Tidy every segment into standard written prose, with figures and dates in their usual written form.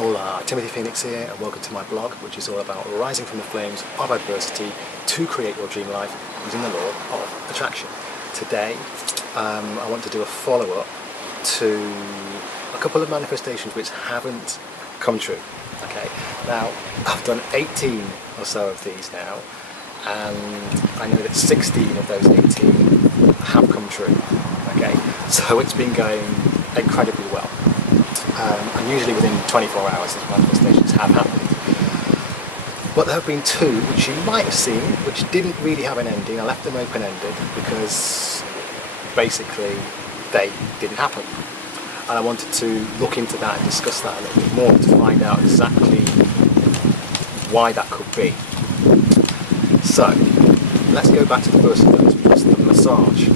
Hola, Timothy Phoenix here, and welcome to my blog, which is all about rising from the flames of adversity to create your dream life using the law of attraction. Today, I want to do a follow-up to a couple of manifestations which haven't come true. Okay, now I've done 18 or so of these now, and I know that 16 of those 18 have come true. Okay, so it's been going incredibly well. And usually within 24 hours these manifestations have happened. But there have been two which you might have seen which didn't really have an ending. I left them open-ended because basically they didn't happen. And I wanted to look into that and discuss that a little bit more to find out exactly why that could be. So let's go back to the first of those, which was the massage.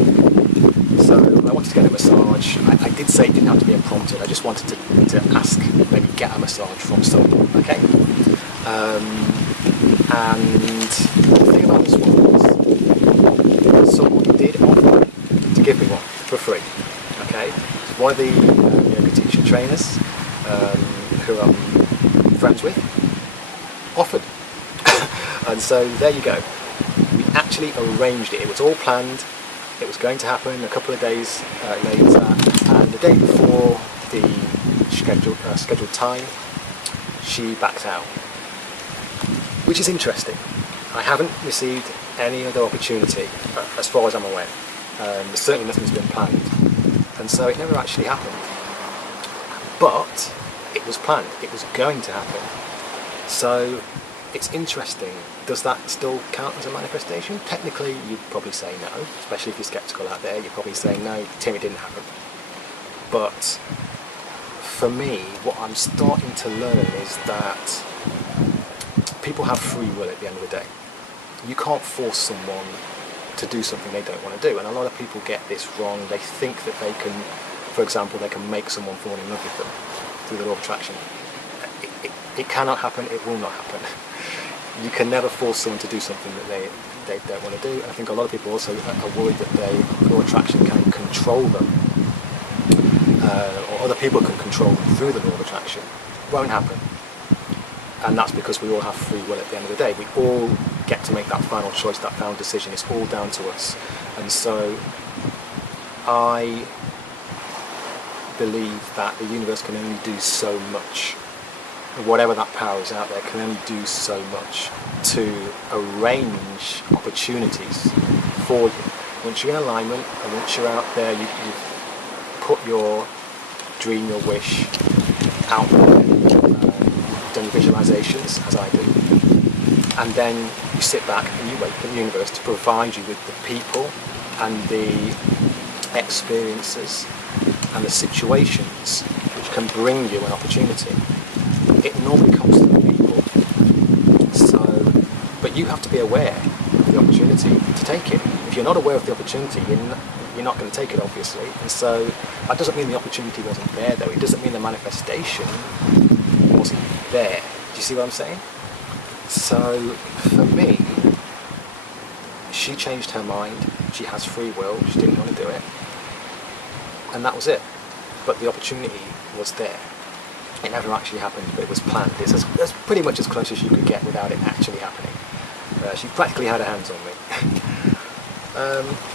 So I wanted to get a massage. I did say it didn't have to be impromptu. I just wanted to ask, maybe get a massage from someone, okay? And the thing about this one was someone did offer to give me one for free, okay? One of the yoga teacher trainers who I'm friends with offered. And so there you go. We actually arranged it. It was all planned. It was going to happen a couple of days later, and the day before the scheduled time, she backed out, which is interesting. I haven't received any other opportunity, as far as I'm aware. Certainly nothing's been planned, and so it never actually happened. But it was planned. It was going to happen. So it's interesting. Does that still count as a manifestation? Technically, you'd probably say no, especially if you're sceptical out there. You'd probably say no, Tim, it didn't happen. But for me, what I'm starting to learn is that people have free will at the end of the day. You can't force someone to do something they don't want to do, and a lot of people get this wrong. They think that they can, for example, they can make someone fall in love with them through the law of attraction. It cannot happen, it will not happen. You can never force someone to do something that they don't want to do. I think a lot of people also are worried that the law of attraction can control them, or other people can control them through the law of attraction. It won't happen. And that's because we all have free will at the end of the day. We all get to make that final choice, that final decision. It's all down to us. And so I believe that the universe can only do so much. Whatever that power is out there can only do so much to arrange opportunities for you. Once you're in alignment and once you're out there, you've put your dream, your wish out there, you've done visualisations, as I do, and then you sit back and you wait for the universe to provide you with the people and the experiences and the situations which can bring you an opportunity. It normally comes to the people, but you have to be aware of the opportunity to take it. If you're not aware of the opportunity, you're not going to take it, obviously. And so that doesn't mean the opportunity wasn't there, though. It doesn't mean the manifestation wasn't there. Do you see what I'm saying? So for me, she changed her mind. She has free will. She didn't want to do it, and that was it. But the opportunity was there. It never actually happened, but it was planned. It's pretty much as close as you could get without it actually happening. She practically had her hands on me.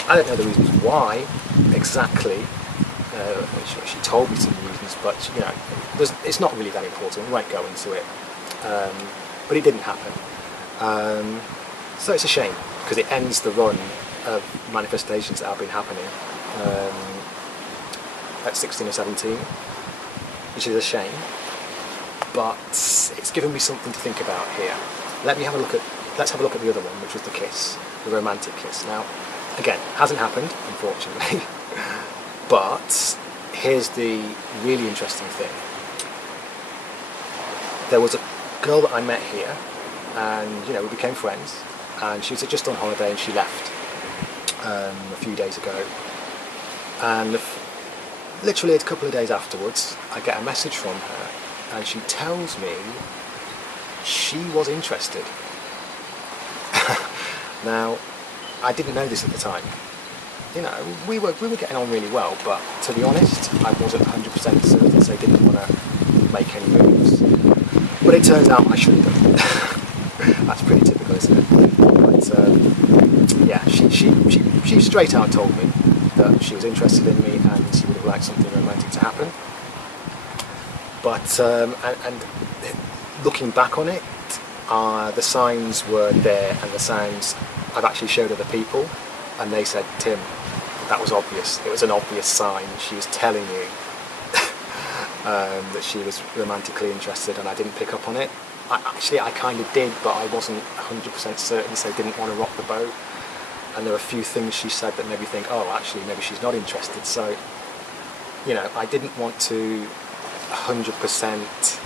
I don't know the reasons why exactly. She told me some reasons, but you know, it's not really that important. We won't go into it. But it didn't happen. So it's a shame because it ends the run of manifestations that have been happening at 16 or 17. Which is a shame, but it's given me something to think about here. Let's have a look at the other one, which was the kiss, the romantic kiss. Now, again, hasn't happened, unfortunately, but here's the really interesting thing. There was a girl that I met here, and you know, we became friends, and she was just on holiday and she left a few days ago, and literally a couple of days afterwards, I get a message from her, and she tells me she was interested. Now, I didn't know this at the time. You know, we were getting on really well, but to be honest, I wasn't 100% certain, so I didn't want to make any moves. But it turns out I should have done. That's pretty typical, isn't it? But yeah, she straight out told me that she was interested in me and she would have liked something romantic to happen. But and looking back on it, the signs were there, and the signs I've actually showed other people, and they said, Tim, that was obvious. It was an obvious sign. She was telling you that she was romantically interested, and I didn't pick up on it. I kind of did, but I wasn't 100% certain, so I didn't want to rock the boat. And there were a few things she said that made me think, oh, actually, maybe she's not interested. So, you know, I didn't want to 100%.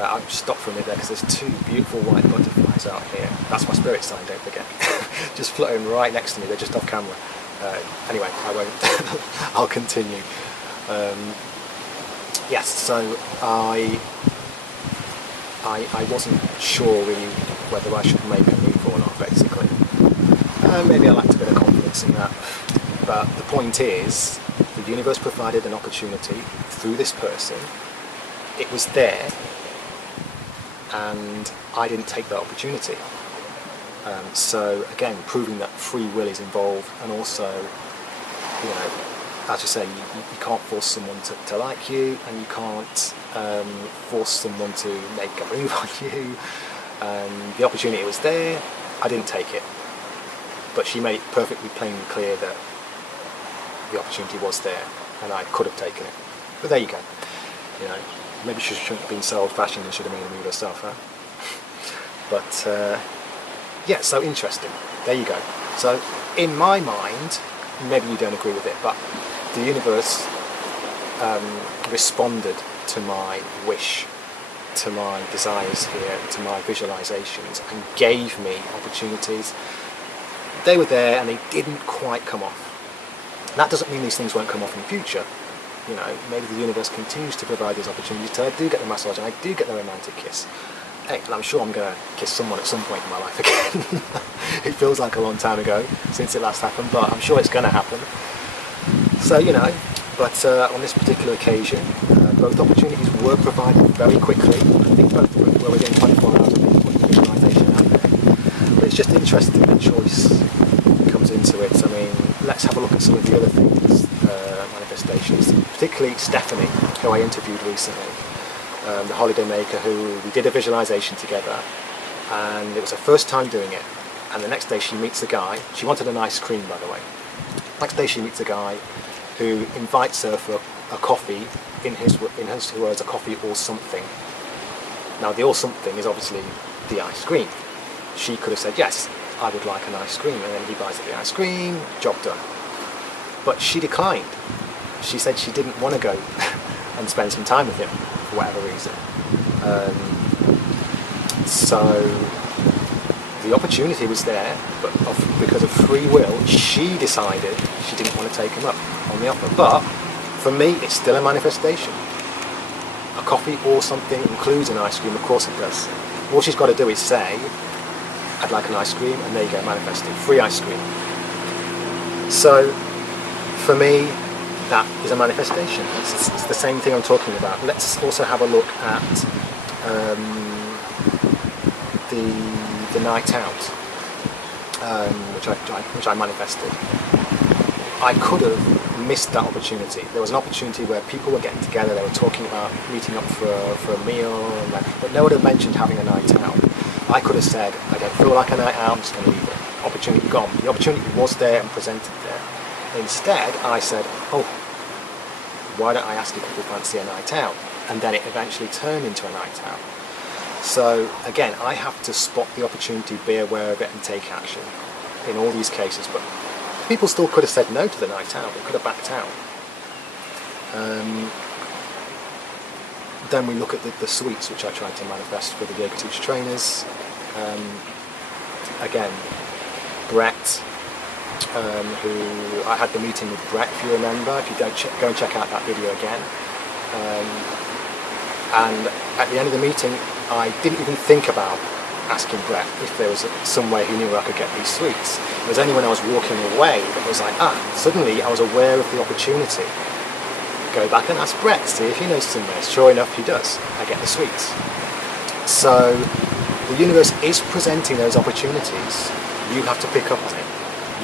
I'll stop for a minute there because there's two beautiful white butterflies out here. That's my spirit sign, don't forget. Just fluttering right next to me, they're just off camera. Anyway, I won't. I'll continue. Yes, so I wasn't sure really whether I should make a move or not, basically. Maybe I lacked a bit of confidence in that. But the point is, the universe provided an opportunity through this person. It was there, and I didn't take that opportunity. So again, proving that free will is involved, and also, you know, as you say, you can't force someone to like you, and you can't force someone to make a move on you. The opportunity was there, I didn't take it. But she made it perfectly plain and clear that the opportunity was there, and I could have taken it. But there you go. You know, maybe she shouldn't have been so old-fashioned and should have made a move herself, huh? But yeah, so interesting. There you go. So in my mind, maybe you don't agree with it, but the universe responded to my wish, to my desires here, to my visualisations, and gave me opportunities. They were there and they didn't quite come off. That doesn't mean these things won't come off in the future. You know, maybe the universe continues to provide these opportunities till I do get the massage and I do get the romantic kiss. Hey, and I'm sure I'm going to kiss someone at some point in my life again. It feels like a long time ago since it last happened, but I'm sure it's going to happen. So, you know, but on this particular occasion, both opportunities were provided very quickly. I think both were within 24 hours of me putting the visualisation out there. But it's just interesting that choice comes into it. I mean, let's have a look at some of the other things, manifestations, particularly Stephanie, who I interviewed recently. The holidaymaker, who we did a visualisation together, and it was her first time doing it. And the next day she meets a guy. She wanted an ice cream, by the way. Next day she meets a guy who invites her for a coffee. In his words, a coffee or something. Now the or something is obviously the ice cream. She could have said yes, I would like an ice cream, and then he buys her the ice cream. Job done. But she declined. She said she didn't want to go and spend some time with him for whatever reason. So the opportunity was there, but because of free will, she decided she didn't want to take him up on the offer. But for me, it's still a manifestation. A coffee or something includes an ice cream, of course it does. All she's got to do is say, I'd like an ice cream, and there you go, manifested, free ice cream. So for me, that is a manifestation. It's the same thing I'm talking about. Let's also have a look at the night out, which I manifested. I could have missed that opportunity. There was an opportunity where people were getting together, they were talking about meeting up for a meal, but no one had mentioned having a night out. I could have said, I don't feel like a night out, I'm just going to leave it. Opportunity gone. The opportunity was there and presented there. Instead, I said, oh, why don't I ask if people fancy a night out? And then it eventually turned into a night out. So again, I have to spot the opportunity, be aware of it, and take action in all these cases. But people still could have said no to the night out. They could have backed out. Then we look at the suites, which I tried to manifest for the yoga teacher trainers. Again, Brett, who I had the meeting with Brett, if you remember. If you don't, go and check out that video again. And at the end of the meeting, I didn't even think about asking Brett if there was some way he knew where I could get these suites. It was only when I was walking away that it was like, suddenly I was aware of the opportunity. Go back and ask Brett, see if he knows somewhere. Sure enough, he does. I get the sweets. So the universe is presenting those opportunities. You have to pick up on it.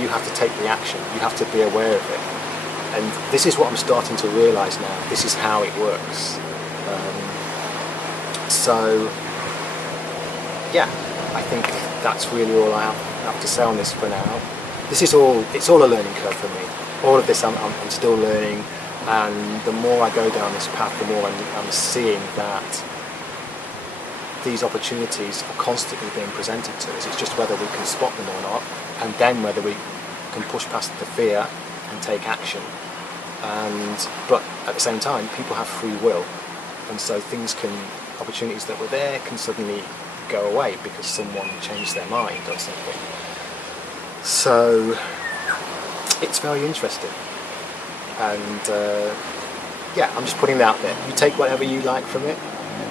You have to take the action. You have to be aware of it. And this is what I'm starting to realise now. This is how it works. So yeah, I think that's really all I have to say on this for now. This is it's all a learning curve for me. All of this I'm still learning, and the more I go down this path, the more I'm seeing that these opportunities are constantly being presented to us. It's just whether we can spot them or not, and then whether we can push past the fear and take action. But at the same time, people have free will, and so opportunities that were there can suddenly go away because someone changed their mind or something. So it's very interesting, and yeah, I'm just putting that out there. You take whatever you like from it.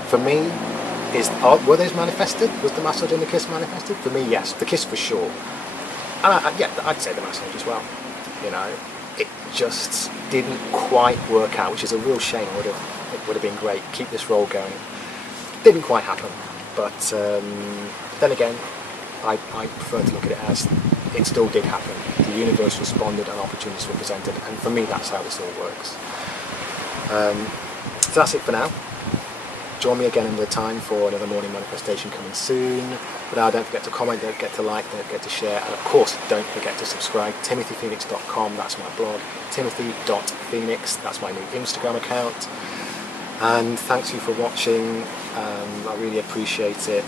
For me, were those manifested? Was the massage and the kiss manifested? For me, yes. The kiss for sure, and yeah, I'd say the massage as well. You know, it just didn't quite work out, which is a real shame. It would have been great. Keep this role going. Didn't quite happen, but then again, I prefer to look at it as it still did happen. The universe responded and opportunities were presented, and for me that's how this all works. So that's it for now. Join me again another time for another morning manifestation coming soon. But now don't forget to comment, don't forget to like, don't forget to share, and of course don't forget to subscribe. timothyphoenix.com, that's my blog. timothy.phoenix, that's my new Instagram account. And thanks you for watching. I really appreciate it.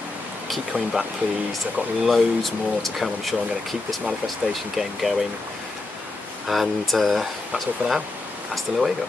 Keep coming back, please. I've got loads more to come. I'm sure I'm going to keep this manifestation game going. And that's all for now. Hasta luego.